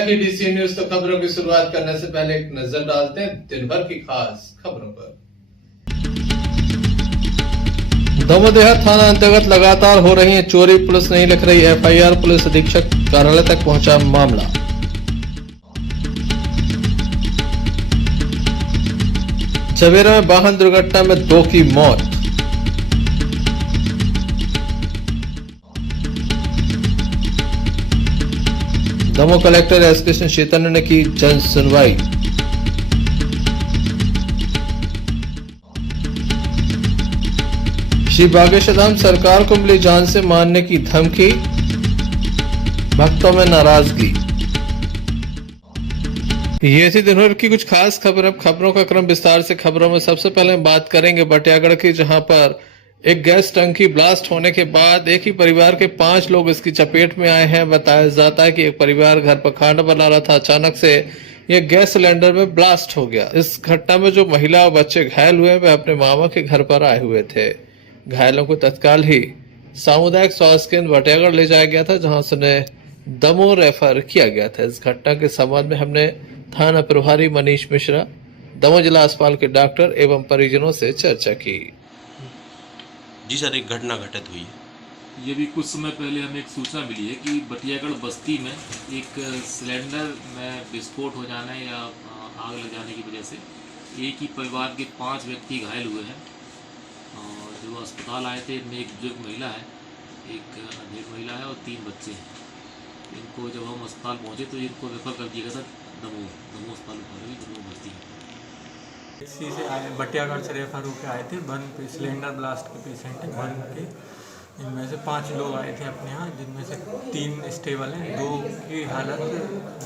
Lucky DC news. तो खबरों की शुरुआत करने से पहले एक नजर डालते हैं दिन भर की खास खबरों पर। दमोह थाना अंतर्गत लगातार हो रही है चोरी, पुलिस नहीं लिख रही एफआईआर, पुलिस अधीक्षक कार्यालय तक पहुंचा मामला। चवेरा में वाहन दुर्घटना में 2 की मौत। दमोह कलेक्टर एस कृष्ण चैतन्य ने की जन सुनवाई। श्री बागेश्वर धाम सरकार को मिली जान से मारने की धमकी, भक्तों में नाराजगी। ये थी दिन भर की कुछ खास खबर। अब खबरों का क्रम विस्तार से। खबरों में सबसे पहले हम बात करेंगे बटियागढ़ की, जहां पर एक गैस टंकी ब्लास्ट होने के बाद एक ही परिवार के 5 लोग इसकी चपेट में आए हैं। बताया जाता है कि एक परिवार घर पर खाना बना रहा था, अचानक से यह गैस सिलेंडर में ब्लास्ट हो गया। इस घटना में जो महिला और बच्चे घायल हुए वे अपने मामा के घर पर आए हुए थे। घायलों को तत्काल ही सामुदायिक स्वास्थ्य केंद्र बटियागढ़ ले जाया गया था, जहां से उन्हें दमोह रेफर किया गया था। इस घटना के संबंध में हमने थाना प्रभारी मनीष मिश्रा, दमोह जिला अस्पताल के डॉक्टर एवं परिजनों से चर्चा की। जी सर, एक घटना घटित हुई है। ये भी कुछ समय पहले हमें एक सूचना मिली है कि बटियागढ़ बस्ती में एक सिलेंडर में विस्फोट हो जाने या आग लग जाने की वजह से एक ही परिवार के 5 व्यक्ति घायल हुए हैं। और जो अस्पताल आए थे इनमें एक बुजुर्ग महिला है, एक अधेड़ महिला है और 3 बच्चे हैं। इनको जब हम अस्पताल पहुँचे तो इनको रेफर कर दिया गया था दमोह अस्पताल दमोह भर्ती है। इसी से आए, बटियागढ़ से रेफर होकर आए थे। बन पे सिलेंडर ब्लास्ट के पेशेंट हैं बन के। इनमें से 5 लोग आए थे अपने यहाँ, जिनमें से 3 स्टेबल हैं, 2 की हालत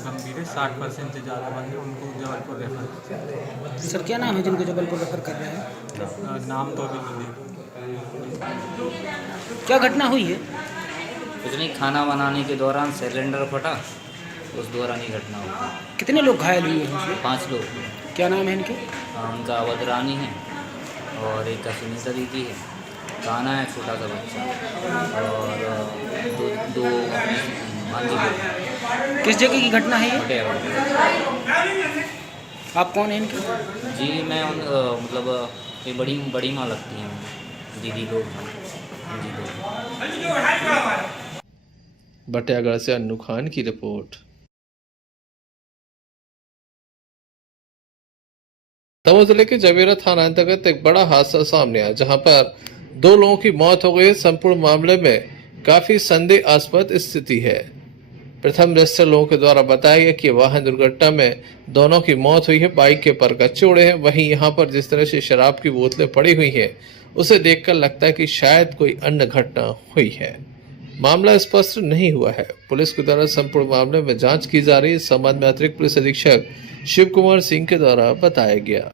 गंभीर है, 60% से ज़्यादा बन है। उनको जबलपुर रेफर किया। सर क्या नाम है जिनको जबलपुर रेफर कर रहे हैं? नाम तो अभी नहीं देखा। क्या घटना हुई है? कुछ नहीं, खाना बनाने के दौरान सिलेंडर फटा, उस दौरान ही घटना हुई। कितने लोग घायल हुए हैं उसमें? 5 लोग। क्या नाम है इनके? उनका अवध रानी है और एक का सुनीता दीदी है, काना है छोटा सा बच्चा, और दो भांजी लोग। किस जगह की घटना है ये? बटियागढ़। आप कौन हैं इनके? जी मैं मतलब ये बड़ी माँ लगती हैं दीदी लोग जी लोग। बटियागढ़ से अन्नू खान की रिपोर्ट। दमोह जिले के जवेरा थाना अंतर्गत एक बड़ा हादसा सामने आया, जहां पर 2 लोगों की मौत हो गई। संपूर्ण मामले में काफी संदेहास्पद स्थिति है। प्रथम दृष्टया लोगों के द्वारा बताया गया कि वाहन दुर्घटना में दोनों की मौत हुई है। बाइक के पर कच्चोड़े हैं। वहीं यहां पर जिस तरह से शराब की बोतलें पड़ी हुई हैं, उसे देखकर लगता है कि शायद कोई अन्य घटना हुई है। मामला स्पष्ट नहीं हुआ है। पुलिस के द्वारा संपूर्ण मामले में जांच की जा रही है। इस संबंध में अतिरिक्त पुलिस अधीक्षक शिव कुमार सिंह के द्वारा बताया गया।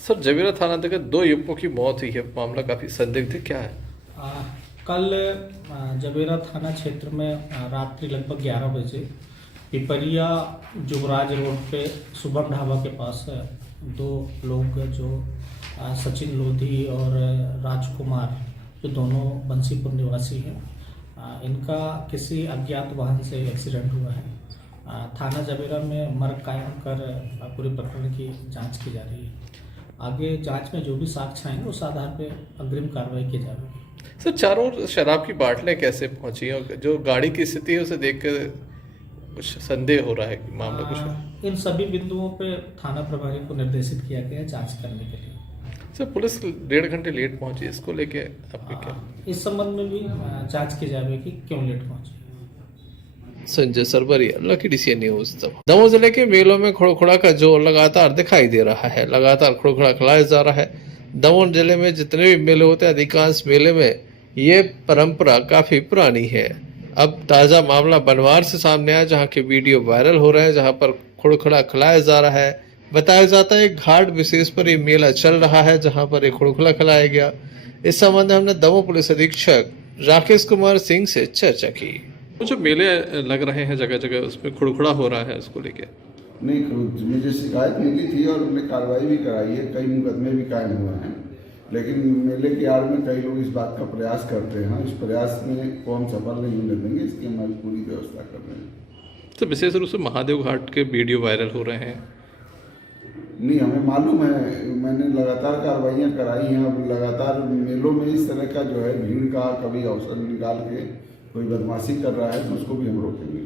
सर, जवेरा थाना अंतर्गत 2 युवकों की मौत हुई है। मामला काफी संदिग्ध है, क्या है? कल जवेरा थाना क्षेत्र में रात्रि लगभग 11 बजे पिपरिया जुगराज रोड पे शुभम ढाबा के पास 2 लोग जो सचिन लोधी और राजकुमार, जो दोनों बंसीपुर निवासी हैं, इनका किसी अज्ञात वाहन से एक्सीडेंट हुआ है। थाना जवेरा में मर्ग कायम कर पूरे प्रकरण की जांच की जा रही है। आगे जांच में जो भी साक्ष्य आएंगे उस आधार पे अग्रिम कार्रवाई की जाएगी। सर, चारों शराब की बाटलें कैसे पहुंची और जो गाड़ी की स्थिति है उसे देखकर कुछ संदेह हो रहा है कि मामला कुछ है? इन सभी बिंदुओं पे थाना प्रभारी को निर्देशित किया गया है जांच करने के लिए। सर पुलिस 1.5 घंटे लेट पहुंची, इसको लेके आपके क्या? इस संबंध में भी जांच की जाएगी कि क्यों लेट पहुंची। Sanjay Sarbaria, lucky DCN news. Damoh जिले के मेलों में खुड़खुड़ा का जोर लगातार दिखाई दे रहा है। लगातार खुड़खुड़ा खिलाया जा रहा है। दमोह जिले में जितने भी मेले होते हैं, अधिकांश मेले में ये परंपरा काफी पुरानी है। अब ताजा मामला बनवार से सामने आया, जहां के वीडियो वायरल हो रहे हैं, जहां पर खुड़खुड़ा खिलाया जा रहा है। बताया जाता है एक घाट विशेष पर ये मेला चल रहा है, जहां पर एक खुड़खुड़ा खिलाया गया। इस संबंध में हमने दमोह पुलिस अधीक्षक राकेश कुमार सिंह से चर्चा की। जो मेले लग रहे हैं जगह जगह, उसमें खुड़खुड़ा हो रहा है, उसको लेके नहीं, मुझे शिकायत मिली थी और हमने कार्रवाई भी कराई है। कई मुकदमे भी कायम हुए हैं, लेकिन मेले की आड़ में कई लोग इस बात का प्रयास करते हैं। इस प्रयास में को हम सफल नहीं होने देंगे, इसकी हमारी पूरी व्यवस्था कर रहे हैं। तो विशेष रूप से महादेव घाट के वीडियो वायरल हो रहे हैं। नहीं, हमें मालूम है, मैंने लगातार कार्रवाइयाँ कराई हैं। अब लगातार मेलों में इस तरह का जो है भीड़ का कभी अवसर निकाल के कोई बदमाशी कर रहा है तो उसको भी हम रोकेंगे।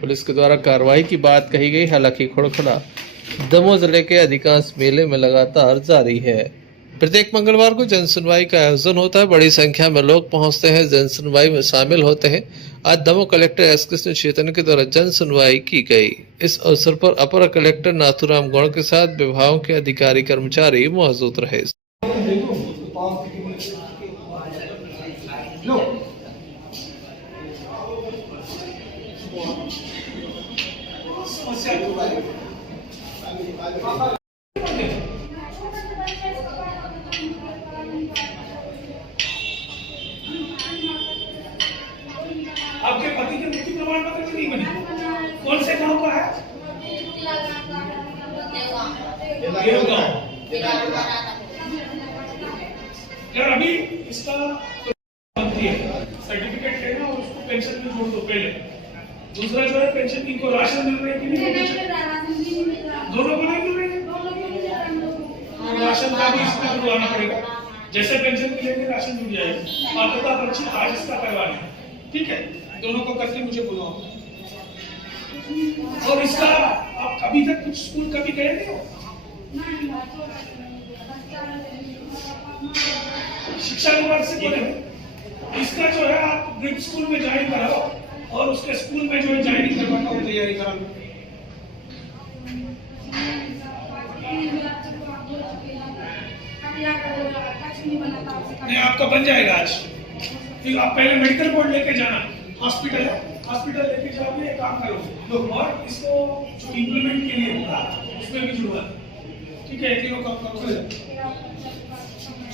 पुलिस के द्वारा कार्रवाई की बात कही गई। हालांकि खुड़खुड़ा दमोह जिले के अधिकांश मेले में लगातार जारी है। प्रत्येक मंगलवार को जनसुनवाई का आयोजन होता है। बड़ी संख्या में लोग पहुंचते हैं, जनसुनवाई में शामिल होते हैं। आज दमोह कलेक्टर एस कृष्ण चैतन्य के द्वारा जनसुनवाई की गई। इस अवसर पर अपर कलेक्टर नाथूराम गौड़ के साथ विभागों के अधिकारी कर्मचारी मौजूद रहे। आपके पति के मृत्यु प्रमाण पत्र क्यों नहीं बने? कौन से गांव का है? यार अभी इसका बनती है, सर्टिफिकेट लेना और उसको पेंशन में जोड़ दो पहले। दूसरा जो है पेंशन की, को राशन मिल रही है कि नहीं? दोनों को नहीं मिल रही है, राशन का भी इसमें जुड़वाना पड़ेगा। जैसे पेंशन मिलेगी राशन जुड़ जाएगा। पात्रता पर्ची आज इसका करवाना है, ठीक है? दोनों को करके मुझे बुलाओ। और इसका आप अभी तक कुछ स्कूल कभी गए नहीं हो? शिक्षा विभाग से बोले इसका जो है आप ग्रिड स्कूल में ज्वाइन कराओ और उसके स्कूल में जो है ज्वाइनिंग करवाना हो, तैयारी करा लो। नहीं, आपका बन जाएगा आज। फिर आप पहले मेडिकल बोर्ड लेके जाना, हॉस्पिटल है, हॉस्पिटल लेके जाओगे, एक काम करो और इसको जो इम्प्लीमेंट के लिए होगा उसमें भी जुड़वा, ठीक है? तीनों काम करो।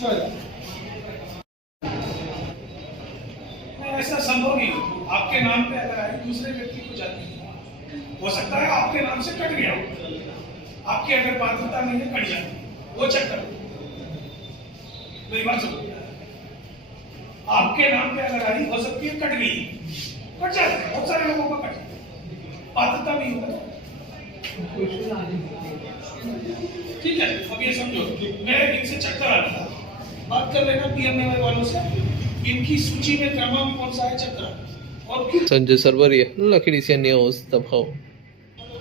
चलो, ऐसा संभव नहीं हो। आपके नाम पे अगर आई दूसरे व्यक्ति को जाती है, हो सकता है आपके नाम से कट गया हो, आपकी अगर पात्रता नहीं है कट जाती, वो चेक करो। मेरी बात सुनो, आपके नाम पे अगर आई, हो सकती है कट गई, कट जाती है, बहुत सारे लोगों का कट, पात्रता नहीं होगा, ठीक है? अब ये समझो, मैं इनसे चेक करा था, बात कर लेना PMA वालों से, इनकी सूची में क्रम कौन सा है चेक करा। और Sanjay Sarbaria, lucky DCN news, Damoh.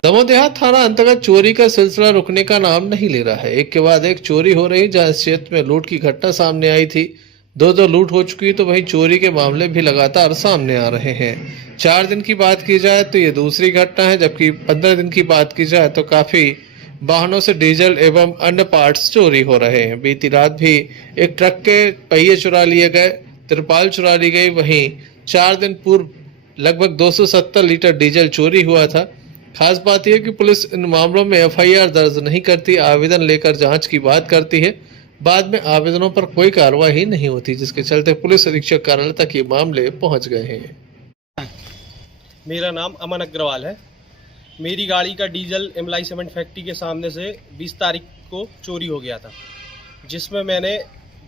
Damoh देहात थाना अंतर्गत चोरी का सिलसिला रुकने का नाम नहीं ले रहा है। एक के बाद एक चोरी हो रही, जहां इस क्षेत्र में लूट की घटना सामने आई थी, दो लूट हो चुकी, तो वहीं चोरी के मामले भी लगातार सामने आ रहे हैं। 4 दिन की बात की जाए तो ये दूसरी घटना है, जबकि 15 दिन की बात की जाए तो काफी वाहनों से डीजल एवं अन्य पार्ट्स चोरी हो रहे हैं। बीती रात भी एक ट्रक के पहिए चुरा लिए गए, तिरपाल चुरा ली गई। वहीं 4 दिन पूर्व लगभग 270 लीटर डीजल चोरी हुआ था। खास बात यह कि पुलिस इन मामलों में FIR दर्ज नहीं करती, आवेदन लेकर जांच की बात करती है, बाद में आवेदनों पर कोई कार्रवाई नहीं होती, जिसके चलते पुलिस अधीक्षक कार्यालय तक ये मामले पहुंच गए हैं। मेरा नाम अमन अग्रवाल है। मेरी गाड़ी का डीजल इमलाई सीमेंट फैक्ट्री के सामने से 20 तारीख को चोरी हो गया था, जिसमें मैंने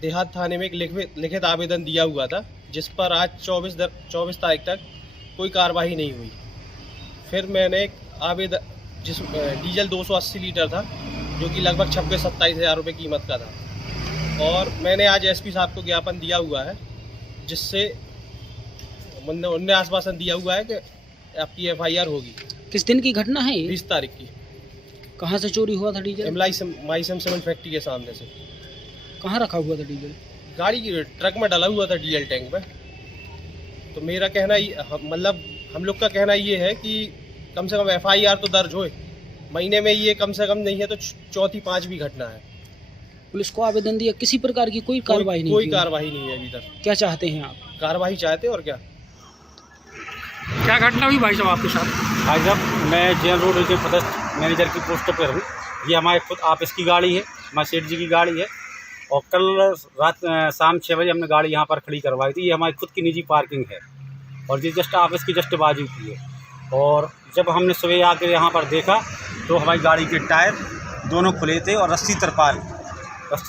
देहात थाने में एक लिखित आवेदन दिया हुआ था, जिस पर आज 24 तारीख तक कोई कार्रवाई नहीं हुई। फिर मैंने एक आवेदन डीजल 280 लीटर था, जो कि लगभग 26-27 हज़ार रुपये कीमत का था, और मैंने आज SP साहब को ज्ञापन दिया हुआ है, जिससे उन्होंने आश्वासन दिया हुआ है कि आपकी FIR होगी। किस दिन की घटना है ये? 20 तारीख की। कहाँ से चोरी हुआ था डीजल? माइसम सीमेंट फैक्ट्री के सामने से। कहाँ रखा हुआ था डीजल? गाड़ी की ट्रक में डाला हुआ था डीजल टैंक में। तो मेरा कहना मतलब हम लोग का कहना ये है कि कम से कम FIR तो दर्ज होए। महीने में ये कम से कम नहीं है तो चौथी पांचवी घटना है। पुलिस को आवेदन दिया, किसी प्रकार की कोई कार्रवाई नहीं? कोई कार्रवाई नहीं है अभी तक। क्या चाहते हैं आप? कार्रवाई चाहते हैं और क्या। क्या घटना हुई भाई साहब आपके साथ? भाई साहब मैं जेल रोड के पदस्थ मैनेजर की पोस्ट पर हूँ। ये हमारे खुद ऑफिस की गाड़ी है, हमारे सेठ जी की गाड़ी है। और कल रात शाम 6 बजे हमने गाड़ी यहाँ पर खड़ी करवाई थी। ये हमारी खुद की निजी पार्किंग है और ये जस्ट ऑफिस की जस्ट बाजू की है। और जब हमने सुबह आकर यहाँ पर देखा तो हमारी गाड़ी के टायर दोनों खुले थे और रस्सी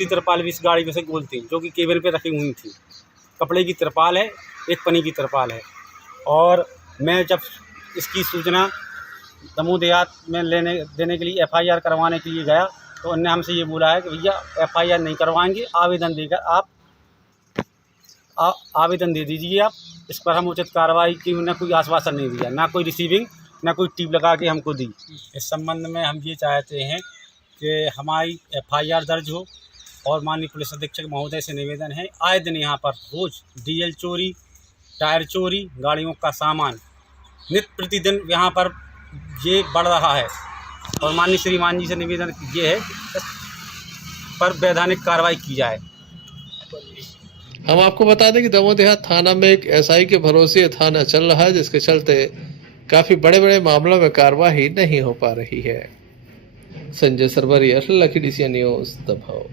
तरपाल भी इस गाड़ी में से गोल थी, जो कि केबिन पे रखी हुई थी। कपड़े की तरपाल है, एक पन्नी की तरपाल है। और मैं जब इसकी सूचना दमोह देहात में देने के लिए FIR करवाने के लिए गया तो उन्होंने हमसे ये बोला है कि भैया FIR नहीं करवाएंगे, आवेदन देकर आप आवेदन दे दीजिए आप। इस पर हम उचित कार्रवाई की न कोई आश्वासन नहीं दिया, ना कोई रिसीविंग, ना कोई टीप लगा के हमको दी। इस संबंध में हम ये चाहते हैं कि हमारी FIR दर्ज हो। और माननीय पुलिस अधीक्षक महोदय से निवेदन है, आए दिन यहाँ पर रोज़ डीजल चोरी, टायर चोरी, गाड़ियों का सामान नित्य प्रतिदिन यहाँ पर ये बढ़ रहा है। और माननीय श्रीमान जी से निवेदन ये है कि इस पर वैधानिक कार्रवाई की जाए। हम आपको बता दें कि दमोह देहात थाना में एक SI के भरोसे थाना चल रहा है, जिसके चलते काफी बड़े बड़े मामलों में कार्रवाई नहीं हो पा रही है। Sanjay Sarwaria, lucky DCN news, Damoh.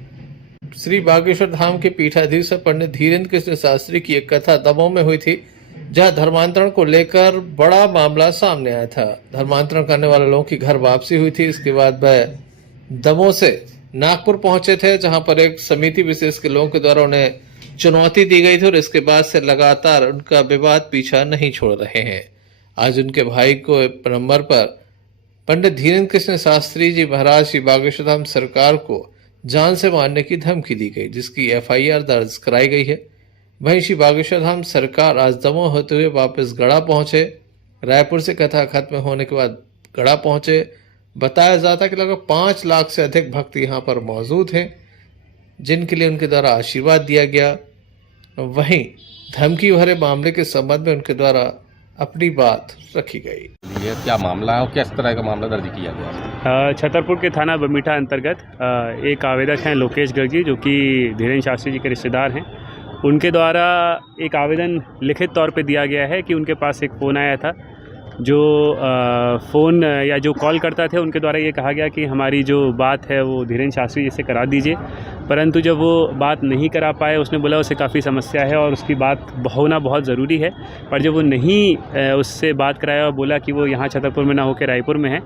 Shri Bageshwar Dham के पीठाधीश पंडित धीरेन्द्र कृष्ण शास्त्री की एक कथा दमोह में हुई थी, जहां धर्मांतरण को लेकर बड़ा मामला सामने आया था। धर्मांतरण करने वाले लोगों की घर वापसी हुई थी। इसके बाद वह दमोह से नागपुर पहुंचे थे, जहां पर एक समिति विशेष के लोगों के द्वारा उन्हें चुनौती दी गई थी और इसके बाद से लगातार उनका विवाद पीछा नहीं छोड़ रहे हैं। आज उनके भाई को नंबर पर पंडित धीरेन्द्र कृष्ण शास्त्री जी महाराज श्री बागेश्वर धाम सरकार को जान से मारने की धमकी दी गई, जिसकी FIR दर्ज कराई गई है। वहीं श्री बागेश्वर धाम सरकार आज दमोह होते हुए वापस गढ़ा पहुंचे। रायपुर से कथा खत्म होने के बाद गढ़ा पहुंचे। बताया जाता है कि लगभग 5 लाख से अधिक भक्त यहाँ पर मौजूद हैं, जिनके लिए उनके द्वारा आशीर्वाद दिया गया। वहीं धमकी भरे मामले के संबंध में उनके द्वारा अपनी बात रखी गई। ये क्या मामला है और किस तरह का मामला दर्ज किया गया? छतरपुर के थाना बमीठा अंतर्गत एक आवेदक हैं लोकेश गर्ग, जो कि धीरेन्द्र शास्त्री जी के रिश्तेदार हैं। उनके द्वारा एक आवेदन लिखित तौर पे दिया गया है कि उनके पास एक फ़ोन आया था। जो फ़ोन या जो कॉल करता थे उनके द्वारा ये कहा गया कि हमारी जो बात है वो धीरेन्द्र शास्त्री जी से करा दीजिए, परंतु जब वो बात नहीं करा पाए, उसने बोला उसे काफ़ी समस्या है और उसकी बात होना बहुत ज़रूरी है। पर जब वो नहीं उससे बात कराया और बोला कि वो यहाँ छतरपुर में ना होकर रायपुर में है,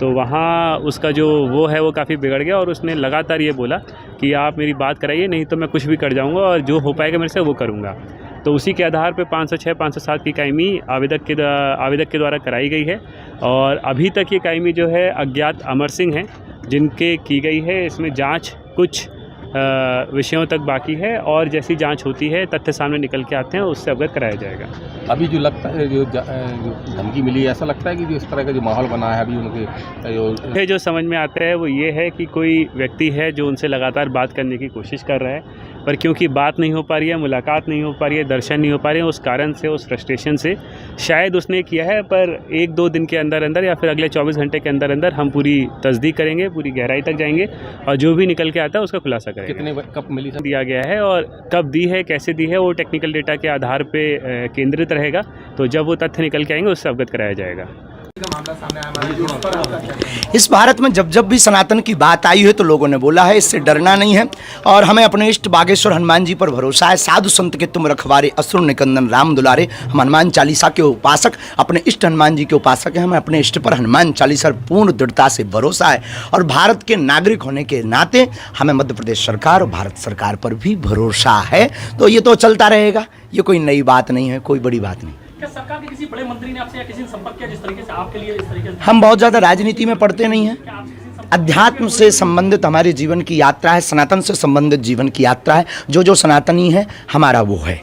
तो वहाँ उसका जो वो है वो काफ़ी बिगड़ गया और उसने लगातार ये बोला कि आप मेरी बात कराइए, नहीं तो मैं कुछ भी कर जाऊँगा और जो हो पाएगा मेरे से वो करूँगा। तो उसी के आधार पे 506, 507 की कायमी आवेदक के द्वारा कराई गई है। और अभी तक ये कायमी जो है अज्ञात अमर सिंह हैं, जिनके की गई है। इसमें जांच कुछ विषयों तक बाकी है और जैसी जांच होती है, तथ्य सामने निकल के आते हैं, उससे अवगत कराया जाएगा। अभी जो लगता है जो धमकी मिली है, ऐसा लगता है कि जो इस तरह का जो माहौल बना है अभी उनके जो समझ में आता है वो ये है कि कोई व्यक्ति है जो उनसे लगातार बात करने की कोशिश कर रहा है, पर क्योंकि बात नहीं हो पा रही है, मुलाकात नहीं हो पा रही है, दर्शन नहीं हो पा रहे हैं, उस कारण से, उस फ्रस्ट्रेशन से शायद उसने किया है। पर 1-2 दिन के अंदर अंदर या फिर अगले 24 घंटे के अंदर अंदर हम पूरी तस्दीक करेंगे, पूरी गहराई तक जाएंगे और जो भी निकल के आता है उसका खुलासा करेंगे। कितने कब मिली दिया गया है और कब दी है, कैसे दी है, वो टेक्निकल डेटा के आधार पे केंद्रित रहेगा। तो जब वो तथ्य निकल के आएंगे उससे अवगत कराया जाएगा। इस भारत में जब जब भी सनातन की बात आई है तो लोगों ने बोला है इससे डरना नहीं है और हमें अपने इष्ट बागेश्वर हनुमान जी पर भरोसा है। साधु संत के तुम रखवारे, असुर निकंदन राम दुलारे। हम हनुमान चालीसा के उपासक, अपने इष्ट हनुमान जी के उपासक हैं। हमें अपने इष्ट पर हनुमान चालीसा पूर्ण दृढ़ता से भरोसा है और भारत के नागरिक होने के नाते हमें मध्य प्रदेश सरकार और भारत सरकार पर भी भरोसा है। तो ये तो चलता रहेगा, ये कोई नई बात नहीं है, कोई बड़ी बात नहीं। क्या सरकार के किसी बड़े मंत्री ने आपसे या किसी ने संपर्क किया जिस तरीके से आपके लिए इस तरीके से? हम बहुत ज़्यादा राजनीति में पढ़ते नहीं हैं। अध्यात्म से संबंधित हमारे जीवन की यात्रा है, सनातन से संबंधित जीवन की यात्रा है। जो जो सनातनी है हमारा वो है।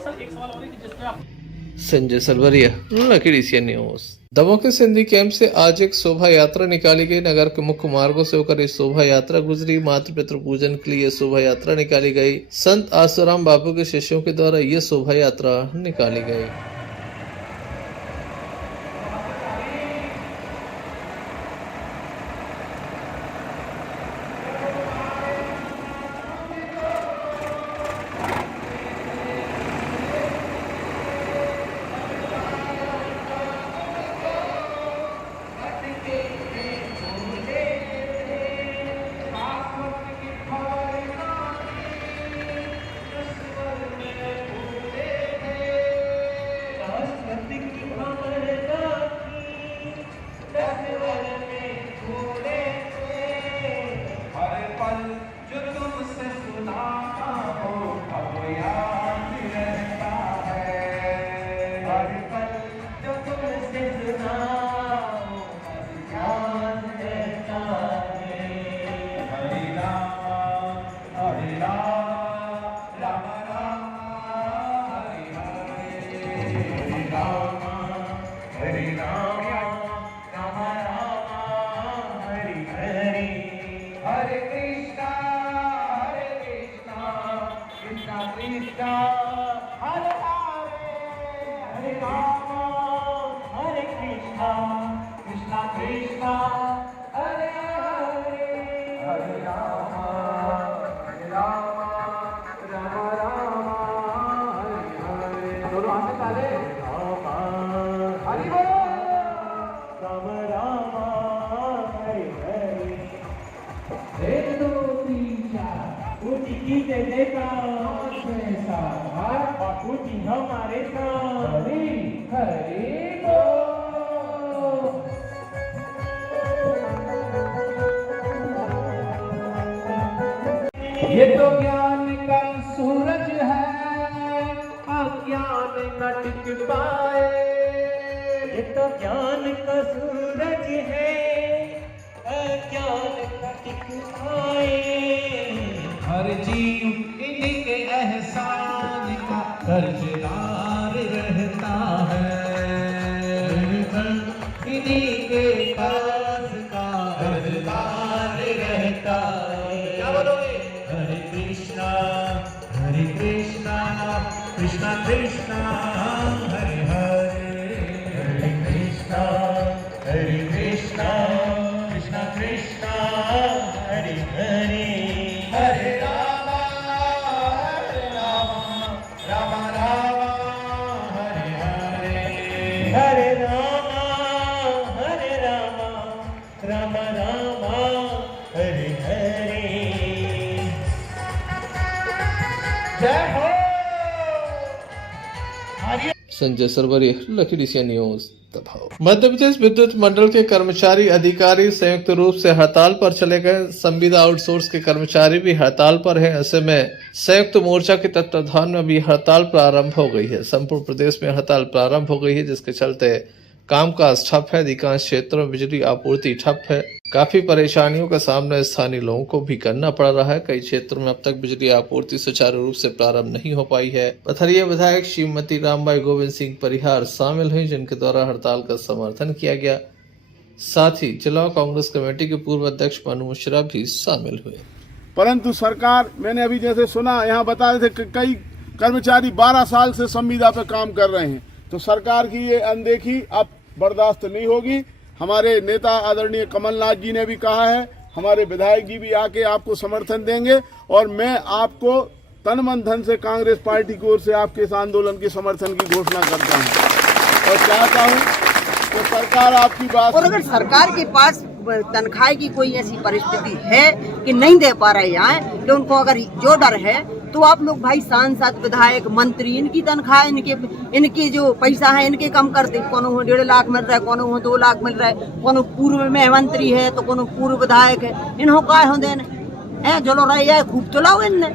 संजय सरवरिया, लकीड़ी सी न्यूज। दमोह के सिंधी कैंप से आज एक शोभा यात्रा निकाली गई। नगर के मुख्य मार्गों से होकर ये शोभा यात्रा गुजरी। मातृ पितृ पूजन के लिए शोभा यात्रा निकाली गई। संत आसुराम बापू के शिष्यों के द्वारा ये शोभा यात्रा निकाली गई। ये तो ज्ञान का सूरज है, अज्ञान न टिक पाए। ये तो ज्ञान का सूरज है, अज्ञान न टिक पाए। हर जीव इन्हीं के एहसान का कर्जदार रहता है, इन्हीं के पास का कर्जदार रहता है। क्या बोलोगे? हरे कृष्णा कृष्णा कृष्णा हरे हरे, हरे कृष्णा कृष्णा कृष्णा हरे हरे, हरे राम राम राम हरे हरे, हरे राम राम राम हरे हरे। जय हो। संजय सरवरिया, लकीड़ी सी न्यूज दबाव। मध्य प्रदेश विद्युत मंडल के कर्मचारी अधिकारी संयुक्त रूप से हड़ताल पर चले गए। संविदा आउटसोर्स के कर्मचारी भी हड़ताल पर हैं। ऐसे में संयुक्त मोर्चा के तत्वाधान में भी हड़ताल प्रारंभ हो गई है। संपूर्ण प्रदेश में हड़ताल प्रारंभ हो गई है, जिसके चलते कामकाज ठप है। अधिकांश क्षेत्रों में बिजली आपूर्ति ठप है। काफी परेशानियों का सामना स्थानीय लोगों को भी करना पड़ रहा है। कई क्षेत्रों में अब तक बिजली आपूर्ति सुचारू रूप से प्रारंभ नहीं हो पाई है। पथरिया विधायक श्रीमती रामबाई गोविंद सिंह परिहार शामिल हुई, जिनके द्वारा हड़ताल का समर्थन किया गया। साथ ही जिला कांग्रेस कमेटी के पूर्व अध्यक्ष मनु मिश्रा भी शामिल हुए। परंतु सरकार, मैंने अभी जैसे सुना यहाँ बता रहे थे कि कई कर्मचारी 12 साल से संविदा पे काम कर रहे हैं, तो सरकार की ये अनदेखी अब बर्दाश्त नहीं होगी। हमारे नेता आदरणीय कमलनाथ जी ने भी कहा है, हमारे विधायक जी भी आके आपको समर्थन देंगे, और मैं आपको तन मन धन से कांग्रेस पार्टी की ओर से आपके इस आंदोलन के समर्थन की घोषणा करता हूं और चाहता हूं कि सरकार आपकी बात। और अगर सरकार के पास तनख्वाह की कोई ऐसी परिस्थिति है कि नहीं दे पा रहे हैं, तो उनको अगर जो डर है तो आप लोग भाई सांसद विधायक मंत्री इनकी तनख्वाह इनके जो पैसा है इनके कम कर दे। कोनो 1.5 लाख मिल रहा है, कोनो 2 लाख मिल रहा है, कोनो पूर्व में मंत्री है तो कोनो पूर्व विधायक है, इन्हों का हो देने है चलो रही है खूब तो लाओ इनने।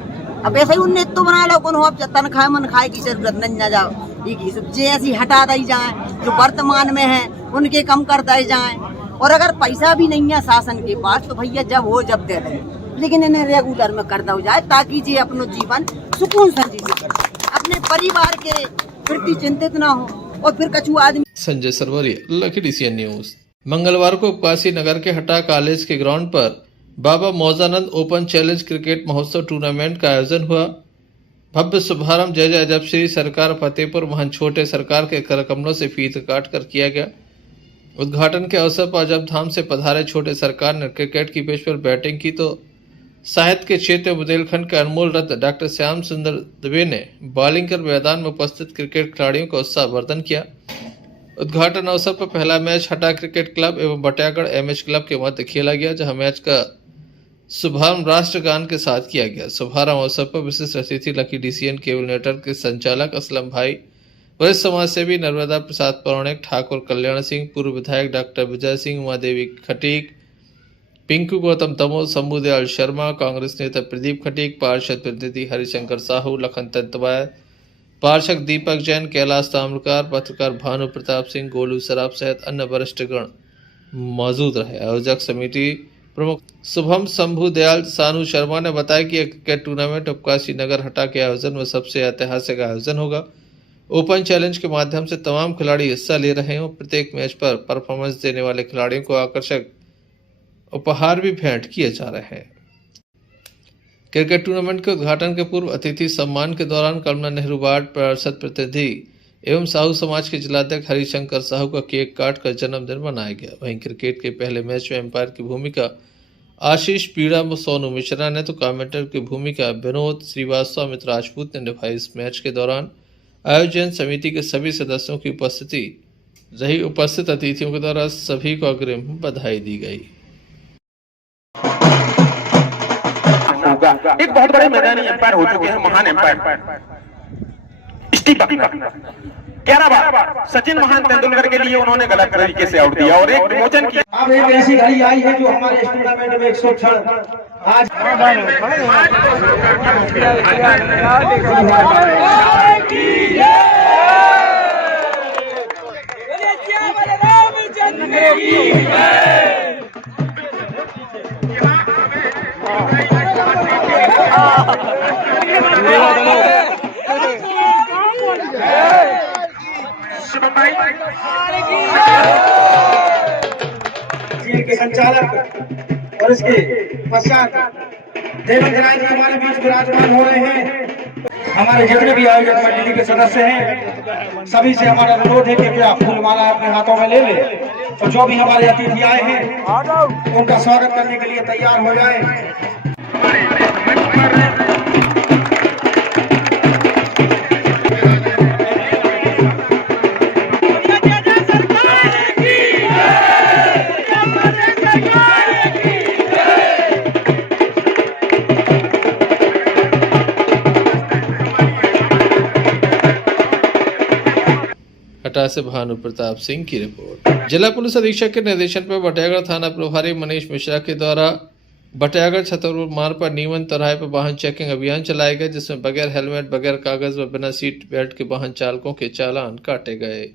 अब ऐसे ही उन्ने तो बना लो, कोनो अब तनख्वाह मनख्वाह की जरूरत नहीं ना जाओ, ये सब जैसी हटा दी जाए जो वर्तमान में है उनके कम कर दिए जाए। और अगर पैसा भी नहीं है शासन के पास तो भैया जब हो जब दे दें, लेकिन इन्हें रेगुलर में कर दो जाए ताकि जी अपनो जीवन सुकून से जी सके, अपने परिवार के प्रति चिंतित ना हो और फिर कछु आदमी। Sanjay Sarwaria, lucky DCN news. मंगलवार को उपकाशी नगर के हटा कॉलेज के ग्राउंड पर बाबा मौजानंद ओपन चैलेंज क्रिकेट महोत्सव टूर्नामेंट का आयोजन हुआ। भव्य शुभारंभ जय जय जब श्री सरकार फतेहपुर महन छोटे सरकार के करकमलों से फीत काट कर किया गया। उद्घाटन के अवसर पर जब धाम से पधारे छोटे सरकार ने क्रिकेट की पिच पर बैटिंग की तो साहित्य के क्षेत्र बुंदेलखंड के अनमोल रत्न डॉक्टर श्याम सुंदर दुबे ने बॉलिंग कर मैदान में उपस्थित क्रिकेट खिलाड़ियों का उत्साहवर्धन किया। उद्घाटन अवसर पर पहला मैच हटा क्रिकेट क्लब एवं बटियागढ़ MH क्लब के मध्य खेला गया, जहां मैच का शुभारंभ राष्ट्रगान के साथ किया गया। शुभारंभ अवसर पर विशिष्ट अतिथि लकी DCN केबल नेटवर्क के संचालक असलम भाई, वरिष्ठ समाज सेवी नर्मदा प्रसाद पौराणिक, ठाकुर कल्याण सिंह, पूर्व विधायक डॉक्टर विजय सिंह, उमादेवी खटीक, पिंकू गौतम तमो, शंभू दयाल शर्मा, कांग्रेस नेता प्रदीप खटीक, पार्षद प्रतिनिधि हरिशंकर साहू, लखन तंतवाय, पार्षद दीपक जैन, कैलाश ताम्रकार, पत्रकार भानु प्रताप सिंह, गोलू सराफ सहित अन्य वरिष्ठगण मौजूद रहे। आयोजक समिति प्रमुख शुभम शंभू दयाल सानू शर्मा ने बताया कि क्रिकेट टूर्नामेंट उपकाशी नगर हटा के आयोजन में सबसे ऐतिहासिक आयोजन होगा। ओपन चैलेंज के माध्यम से तमाम खिलाड़ी हिस्सा ले रहे हैं। प्रत्येक मैच पर परफॉर्मेंस देने वाले खिलाड़ियों को आकर्षक उपहार भी भेंट किए जा रहे हैं। क्रिकेट टूर्नामेंट के उद्घाटन के पूर्व अतिथि सम्मान के दौरान कमला नेहरू वार्ड पार्षद प्रतिनिधि एवं साहू समाज के जिलाध्यक्ष हरिशंकर साहू का केक काट कर जन्मदिन मनाया गया। वहीं क्रिकेट के पहले मैच में एम्पायर की भूमिका आशीष पीड़ा में सोनू मिश्रा ने तो कमेंटेटर की भूमिका विनोद श्रीवास्तव अमित राजपूत ने निभाई। इस मैच के दौरान आयोजन समिति के सभी सदस्यों की उपस्थिति रही। उपस्थित अतिथियों के द्वारा सभी को अग्रिम बधाई दी गई। एक बहुत बड़े मैदानी एम्पायर हो चुके हैं, महान एम्पायर स्टीव बकनर। 11 बार सचिन महान तेंदुलकर के लिए उन्होंने गलत तरीके से आउट दिया और एक विमोचन किया। अब एक ऐसी घड़ी आई है जो हमारे इस टूर्नामेंट में 100 क्षण आज के संचालक और इसके पश्चात देवेंद्र राय जी हमारे बीच विराजमान हो रहे हैं। हमारे जितने भी आयोजक मंडली के सदस्य हैं सभी से हमारा अनुरोध है कि क्या फूलमाला अपने हाथों में ले ले और जो भी हमारे अतिथि आए हैं उनका स्वागत करने के लिए तैयार हो जाए। हटा से भानु प्रताप सिंह की रिपोर्ट। जिला पुलिस अधीक्षक के निर्देशन पर बटियागढ़ थाना प्रभारी मनीष मिश्रा के द्वारा बटियागढ़ छतरपुर मार्ग पर नीमन चौराहे पर वाहन चेकिंग अभियान चलाया गया, जिसमें बगैर हेलमेट, बगैर कागज व बिना सीट बेल्ट के वाहन चालकों के चालान काटे गए।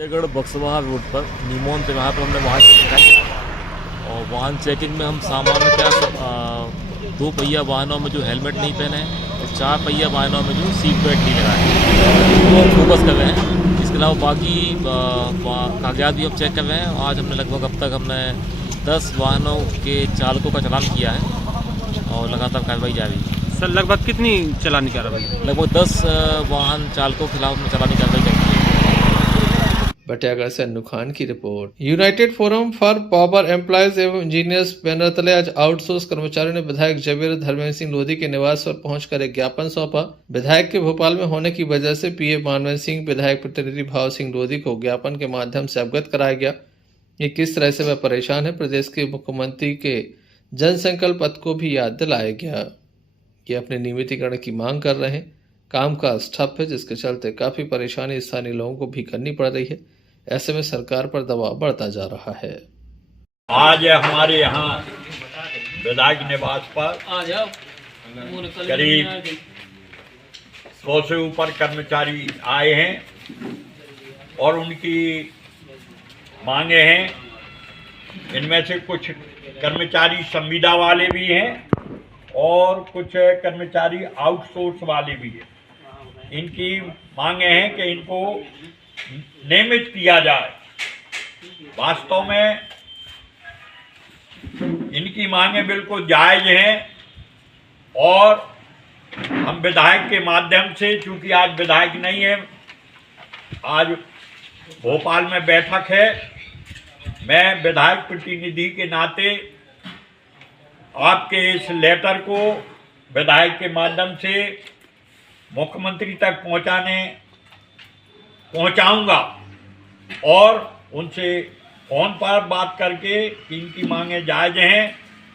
फतेहगढ़ बक्सवाहा रोड पर नीमोन चौराहा पर हमने वाहन चेकिंग की और वाहन चेकिंग में हम सामान्यतः 2 पहिया वाहनों में जो हेलमेट नहीं पहने हैं और 4 पहिया वाहनों में जो सीट बेल्ट नहीं लगाए हैं वो फोकस कर रहे हैं। इसके अलावा बाकी कागजात भी हम चेक कर रहे हैं। आज हमने लगभग अब तक हमने 10 वाहनों के चालकों का चालान किया है और लगातार कार्रवाई जारी है। सर लगभग कितनी चालानी कार्रवाई? लगभग 10 वाहन चालकों के खिलाफ हमने चालानी कार्रवाई की है। बटियागढ़ से अन्नू खान की report. United forum for power employees एवं इंजीनियर्स बैनर तले आज आउटसोर्स कर्मचारियों ने विधायक जबीर धर्मेंद्र सिंह लोधी के निवास पर पहुंचकर एक ज्ञापन सौंपा। विधायक के भोपाल में होने की वजह से पीए मानवेंद्र सिंह विधायक प्रतिनिधि भाव सिंह लोधी को ज्ञापन के माध्यम से अवगत कराया गया कि किस तरह से वह परेशान है। प्रदेश के मुख्यमंत्री के जन संकल्प पत्र को भी याद दिलाया गया। ये अपने नियमितीकरण की मांग कर रहे हैं। कामकाज ठप है, जिसके चलते काफी परेशानी स्थानीय लोगों को भी करनी पड़ रही है। ऐसे में सरकार पर दबाव बढ़ता जा रहा है। आज हमारे यहाँ विधायक निवास पर करीब 100 से ऊपर कर्मचारी आए हैं और उनकी मांगे हैं। इनमें से कुछ कर्मचारी संविदा वाले भी हैं और कुछ कर्मचारी आउटसोर्स वाले भी हैं। इनकी मांगे हैं कि इनको नियमित किया जाए। वास्तव में इनकी मांगे बिल्कुल जायज हैं और हम विधायक के माध्यम से, चूंकि आज विधायक नहीं है, आज भोपाल में बैठक है, मैं विधायक प्रतिनिधि के नाते आपके इस लेटर को विधायक के माध्यम से मुख्यमंत्री तक पहुंचाऊंगा और उनसे फोन पर बात करके इनकी मांगें जायज हैं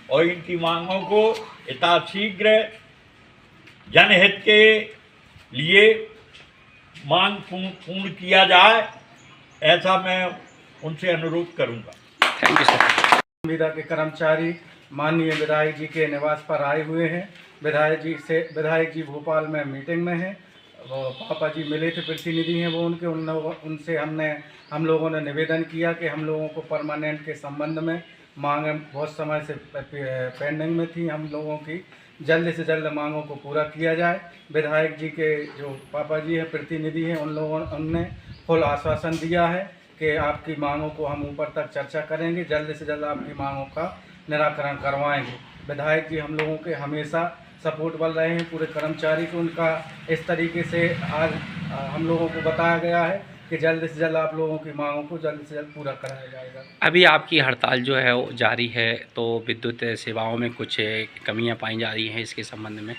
और इनकी मांगों को यथाशीघ्र जनहित के लिए मांग पूर्ण किया जाए, ऐसा मैं उनसे अनुरोध करूंगा। Thank you sir. संविदा के कर्मचारी माननीय विधायक जी के निवास पर आए हुए हैं। विधायक जी भोपाल में मीटिंग में हैं। वो पापा जी मिले थे, प्रतिनिधि हैं वो उनके, उनसे हम लोगों ने निवेदन किया कि हम लोगों को परमानेंट के संबंध में मांग बहुत समय से पेंडिंग में थी, हम लोगों की जल्द से जल्द मांगों को पूरा किया जाए। विधायक जी के जो पापा जी हैं, प्रतिनिधि हैं, उनने फुल आश्वासन दिया है कि आपकी मांगों को हम ऊपर तक चर्चा करेंगे, जल्द से जल्द आपकी मांगों का निराकरण करवाएंगे। विधायक जी हम लोगों के हमेशा सपोर्ट बल रहे हैं, पूरे कर्मचारी को उनका इस तरीके से आज हम लोगों को बताया गया है कि जल्द से जल्द आप लोगों की मांगों को जल्द से जल्द पूरा कराया जाएगा। अभी आपकी हड़ताल जो है वो जारी है, तो विद्युत सेवाओं में कुछ कमियां पाई जा रही हैं इसके संबंध में?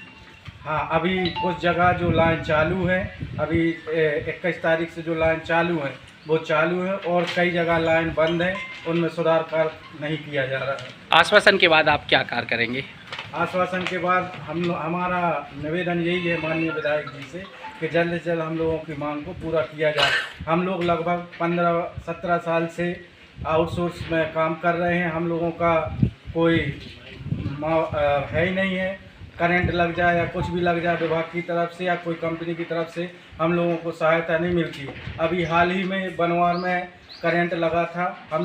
हाँ, अभी कुछ जगह जो लाइन चालू है, अभी 21 तारीख से जो लाइन चालू है वो चालू है और कई जगह लाइन बंद है, उनमें सुधार कार्य नहीं किया जा रहा है। आश्वासन के बाद आप क्या कार्य करेंगे? आश्वासन के बाद हमारा निवेदन यही है माननीय विधायक जी से कि जल्द से जल्द हम लोगों की मांग को पूरा किया जाए। हम लोग लगभग 15-17 साल से आउटसोर्स में काम कर रहे हैं, हम लोगों का कोई है ही नहीं है। करंट लग जाए या कुछ भी लग जाए विभाग की तरफ से या कोई कंपनी की तरफ से हम लोगों को सहायता नहीं मिलती। अभी हाल ही में बनवार में करंट लगा था, हम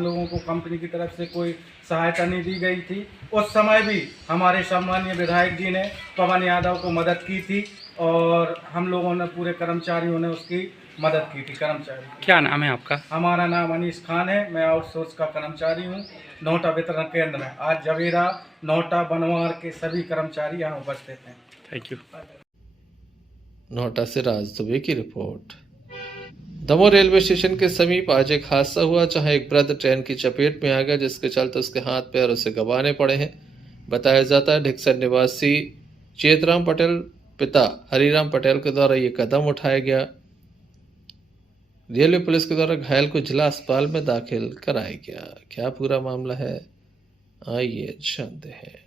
लोगों को कंपनी की तरफ से कोई सहायता नहीं दी गई थी। उस समय भी हमारे सम्मानीय विधायक जी ने पवन यादव को मदद की थी और हम लोगों ने पूरे कर्मचारियों ने उसकी मदद की थी। कर्मचारी, क्या नाम है आपका? हमारा नाम अनीस खान है, मैं आउटसोर्स का कर्मचारी हूँ नोटा वितरण केंद्र में। आज जवेरा, नोटा, बनवार के सभी कर्मचारी यहाँ उपस्थित हैं। Thank you. नोटा से राज दुबे की रिपोर्ट। दमोह रेलवे स्टेशन के समीप आज एक हादसा हुआ जहां एक वृद्ध ट्रेन की चपेट में आ गया, जिसके चलते उसके हाथ पैर उसे गंवाने पड़े हैं। बताया जाता है ढिक्सर निवासी चेतराम पटेल पिता हरिराम पटेल के द्वारा ये कदम उठाया गया। रेलवे पुलिस के द्वारा घायल को जिला अस्पताल में दाखिल कराया गया। क्या पूरा मामला है, आइए जानते हैं।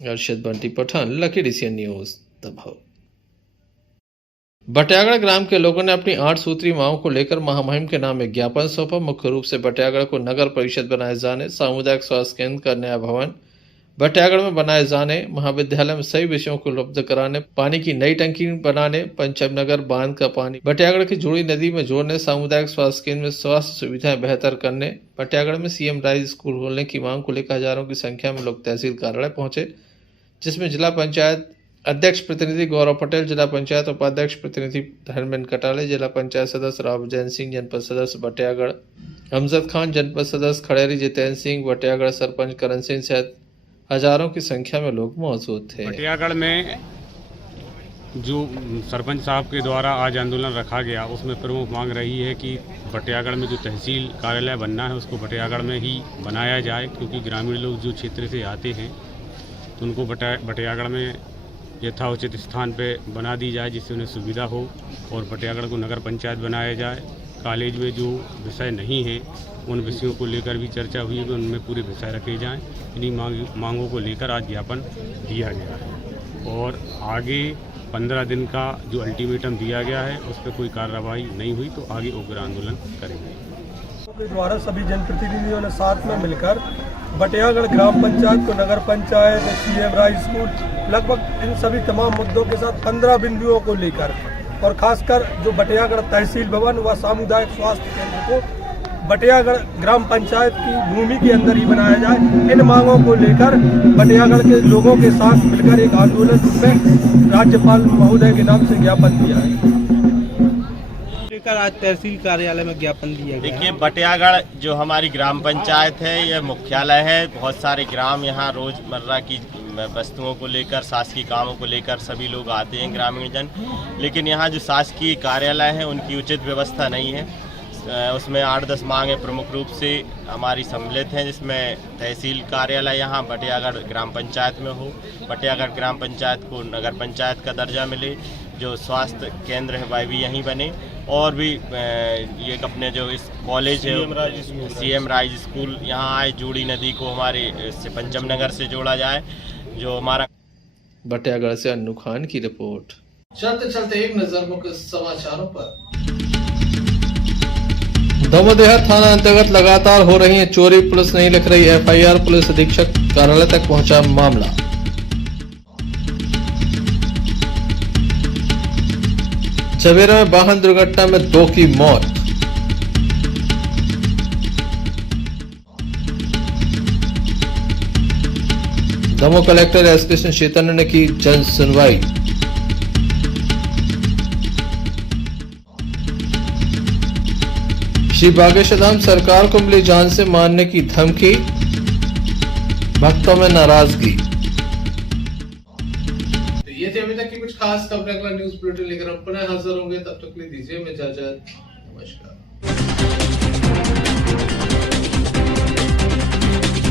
Arshad Bunty Pathan, lucky DCN news Damoh. Batiyagarh ग्राम के लोगों ने अपनी 8 सूत्री मांगों को लेकर महामहिम के नाम एक ज्ञापन सौंपा। मुख्य रूप से बटियागढ़ को नगर परिषद बनाए जाने, सामुदायिक स्वास्थ्य केंद्र का नया भवन बटियागढ़ में बनाए जाने, महाविद्यालय में सभी विषयों को उपलब्ध कराने, पानी की नई टंकी बनाने, पंचम नगर बांध का पानी बटियागढ़ की जुड़ी नदी में जोड़ने, सामुदायिक स्वास्थ्य केंद्र में स्वास्थ्य सुविधाएं बेहतर करने, बटियागढ़ में सीएम राइज स्कूल खोलने की मांग को लेकर हजारों की संख्या में लोग तहसील कार्यालय पहुंचे, जिसमें जिला पंचायत अध्यक्ष प्रतिनिधि गौरव पटेल, जिला पंचायत उपाध्यक्ष प्रतिनिधि धर्मेंद्र कटाले, जिला पंचायत सदस्य राव जैन सिंह, जनपद सदस्य बटियागढ़ हमजद खान, जनपद सदस्य खड़ेरी जितेंद्र सिंह, बटियागढ़ सरपंच करण सिंह सहित हजारों की संख्या में लोग मौजूद थे। बटियागढ़ में जो सरपंच साहब के द्वारा आज आंदोलन रखा गया, उसमें प्रमुख मांग रही है कि बटियागढ़ में जो तहसील कार्यालय बनना है उसको बटियागढ़ में ही बनाया जाए, क्योंकि ग्रामीण लोग जो क्षेत्र से आते हैं तो उनको बटियागढ़ में यथाउचित स्थान पे बना दी जाए जिससे उन्हें सुविधा हो, और बटियागढ़ को नगर पंचायत बनाया जाए। कॉलेज में जो विषय नहीं है उन विषयों को लेकर भी चर्चा हुई है कि उनमें पूरे विषय रखे जाएं। इन्हीं मांगों को लेकर आज ज्ञापन दिया गया है और आगे 15 दिन का जो अल्टीमेटम दिया गया है उस पर कोई कार्रवाई नहीं हुई तो आगे उग्र आंदोलन करेंगे। के द्वारा सभी जनप्रतिनिधियों ने साथ में मिलकर बटियागढ़ ग्राम पंचायत को नगर पंचायत, सीएम राय स्कूल, लगभग इन सभी तमाम मुद्दों के साथ 15 बिंदुओं को लेकर और खासकर जो बटियागढ़ तहसील भवन व सामुदायिक स्वास्थ्य केंद्र को बटियागढ़ ग्राम पंचायत की भूमि के अंदर ही बनाया जाए, इन मांगों को लेकर बटियागढ़ के लोगों के साथ मिलकर एक आंदोलन में राज्यपाल महोदय के नाम से ज्ञापन दिया है। आज तहसील कार्यालय में ज्ञापन दिया गया। देखिए, बटियागढ़ जो हमारी ग्राम पंचायत है यह मुख्यालय है। बहुत सारे ग्राम यहाँ रोजमर्रा की वस्तुओं को लेकर, शासकीय कामों को लेकर सभी लोग आते हैं, ग्रामीण जन, लेकिन यहाँ जो शासकीय कार्यालय है उनकी उचित व्यवस्था नहीं है। उसमें 8-10 मांगें प्रमुख रूप से हमारी सम्मिलित हैं, जिसमें तहसील कार्यालय यहाँ बटियागढ़ ग्राम पंचायत में हो, बटियागढ़ ग्राम पंचायत को नगर पंचायत का दर्जा मिले, जो स्वास्थ्य केंद्र है वह भी यहीं बने, और भी ये अपने जो इस कॉलेज है सीएम राइज स्कूल यहाँ आए, जूड़ी नदी को हमारे से पंचम नगर से जोड़ा जाए, जो हमारा। बटियागढ़ से अन्नू खान की रिपोर्ट। चलते चलते एक नजर मुख्य समाचारों पर। दमोह थाना अंतर्गत लगातार हो रही है चोरी, पुलिस नहीं लिख रही एफआईआर, पुलिस अधीक्षक कार्यालय तक पहुंचा मामला। चवेरा में वाहन दुर्घटना में 2 की मौत। दमोह कलेक्टर एस कृष्ण चैतन्य ने की जन सुनवाई। श्री बागेश्वर धाम सरकार को मिली जान से मारने की धमकी, भक्तों में नाराजगी। तो ये थे अभी तक की कुछ खास खबरें। अगला न्यूज बुलेटिन लेकर हम पुनः हाजिर होंगे, तब तक के लिए दीजिए मैं इजाजत। नमस्कार।